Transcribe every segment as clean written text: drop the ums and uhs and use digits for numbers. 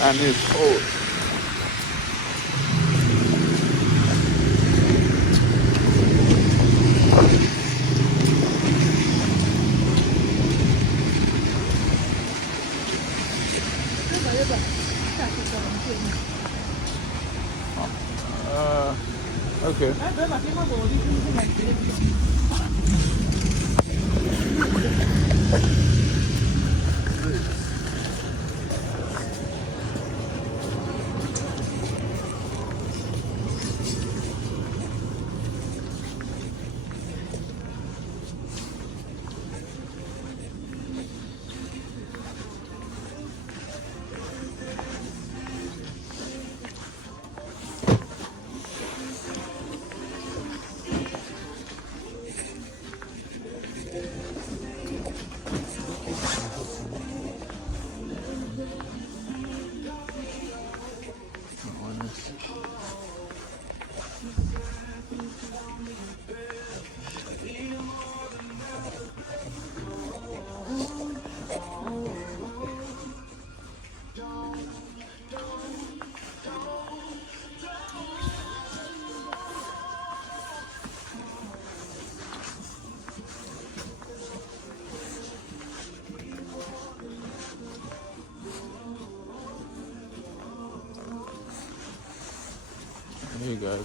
And it's cold. Okay. There you go.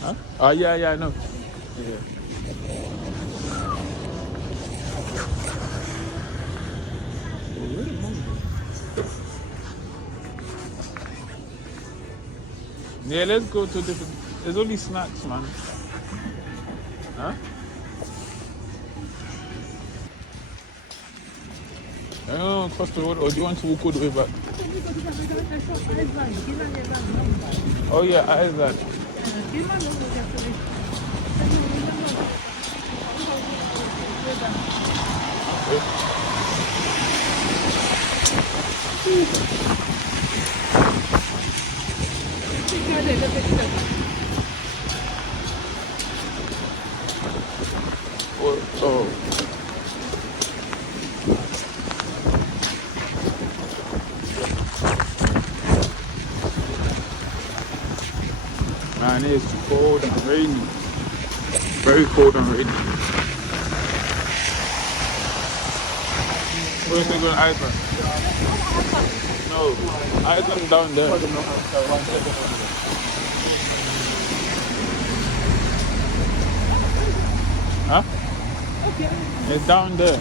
Huh? Oh, yeah, I know. Yeah. Yeah, let's go to different. There's only snacks, man. Huh? I don't know, across the road, or do you want to walk all the way back? Oh, yeah, Isaac. Oh. Man, it's cold and rainy. Very cold and rainy. Where's they going, Isaac? No, Isaac's down there. Huh? It's down there.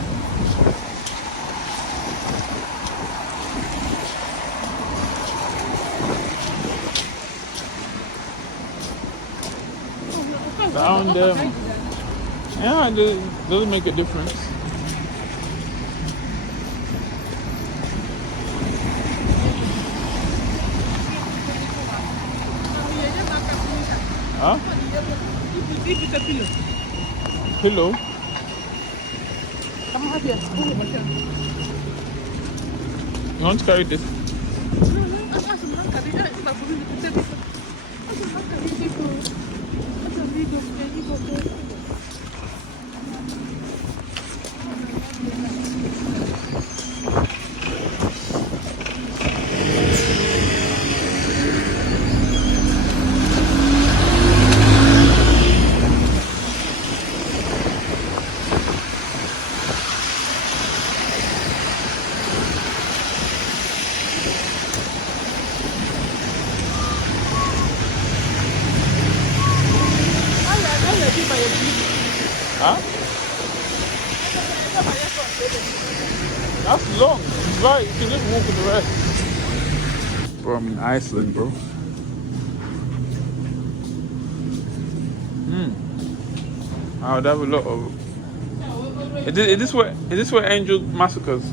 Down there. Yeah, it doesn't make a difference. Huh? Pillow? You want to carry this? right, you can just walk with the rest. Bro, I'm in Iceland, bro. I would have a lot of. Is this where Angel massacres?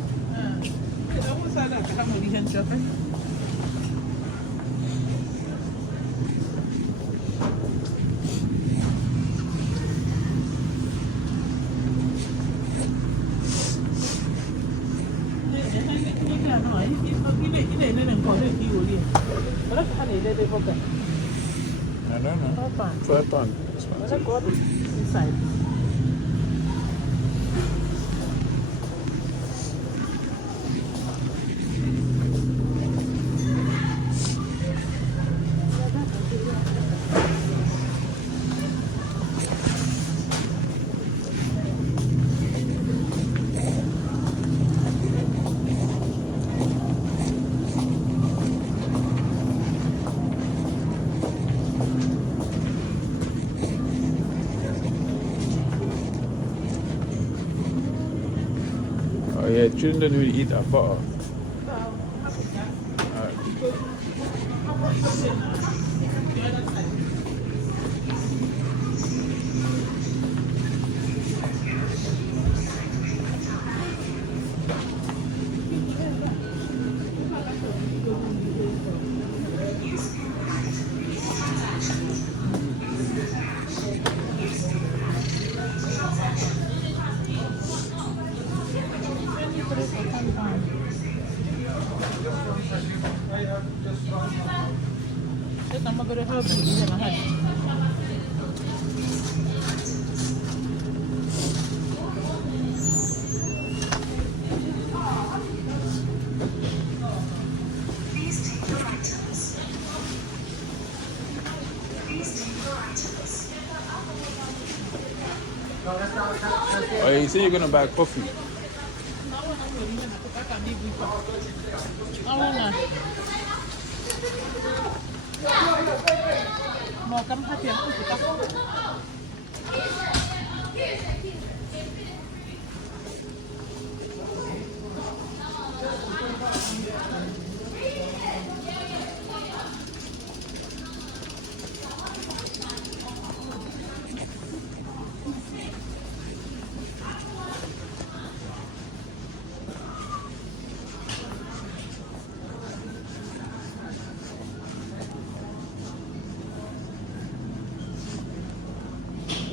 I don't know. £5. Inside. Oh yeah, children don't really eat that butter. Oh, yeah, you say you're gonna buy coffee.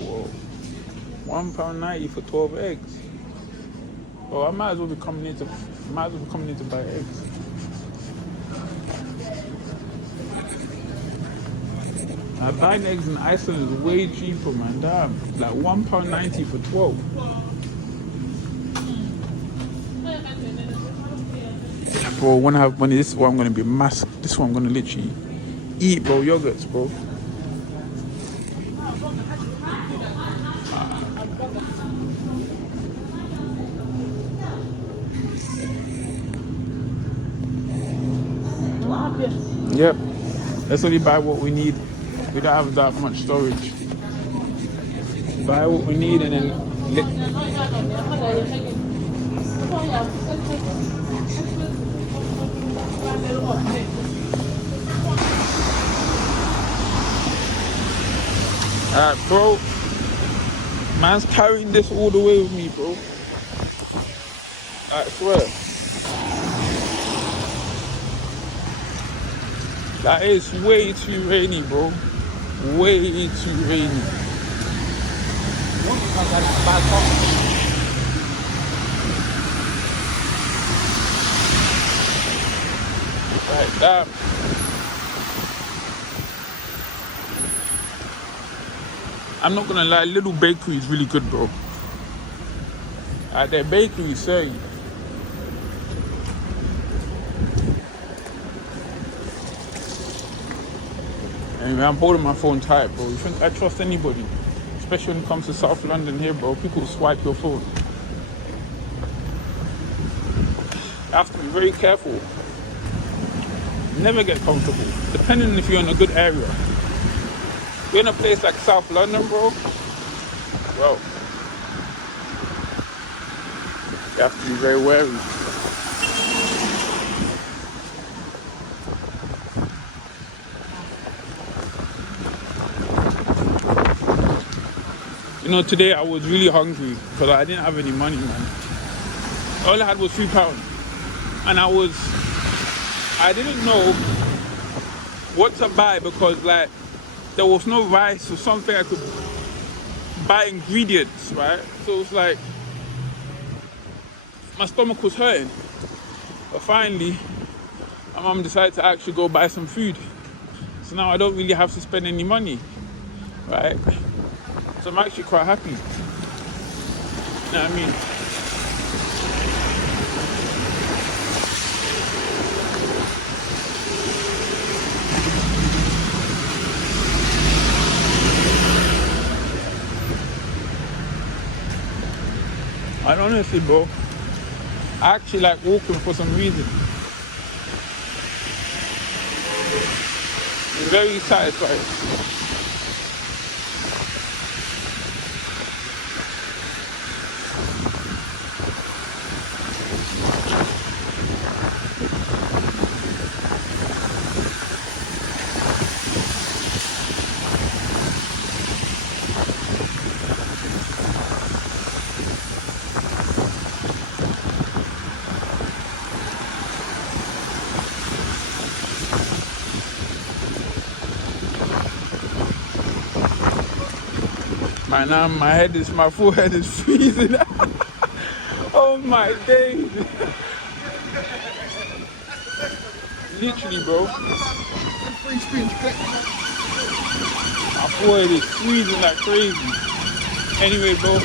Whoa. £1.90 for 12 eggs. Oh, I might as well be coming in to buy eggs. Buying eggs in Iceland is way cheaper, man. Damn. Like £1.90 for 12. Bro, when I have money, this is what I'm gonna be massive. This is what I'm gonna literally eat, bro. Yogurts, bro. Yep. Let's only buy what we need. We don't have that much storage. Buy what we need and then. Bro. Man's carrying this all the way with me, bro. I swear. That is way too rainy, bro. Way too rainy. Like that. I'm not gonna lie, Little Bakery is really good, bro. Their bakery is sorry. Anyway, I'm holding my phone tight, bro. You think I trust anybody? Especially when it comes to South London here, bro. People swipe your phone. You have to be very careful. Never get comfortable. Depending if you're in a good area. If you're in a place like South London, bro, you have to be very wary. today I was really hungry because I didn't have any money, man. All I had was £3, and I didn't know what to buy because like there was no rice or something I could buy ingredients, right? So it was like my stomach was hurting. But finally, my mum decided to actually go buy some food. So now I don't really have to spend any money, right? So I'm actually quite happy. You know what I mean? And honestly, bro, I actually like walking for some reason. It's very satisfying. Man, my forehead is freezing. Oh my days. Literally, bro. My forehead is freezing like crazy. Anyway, bro.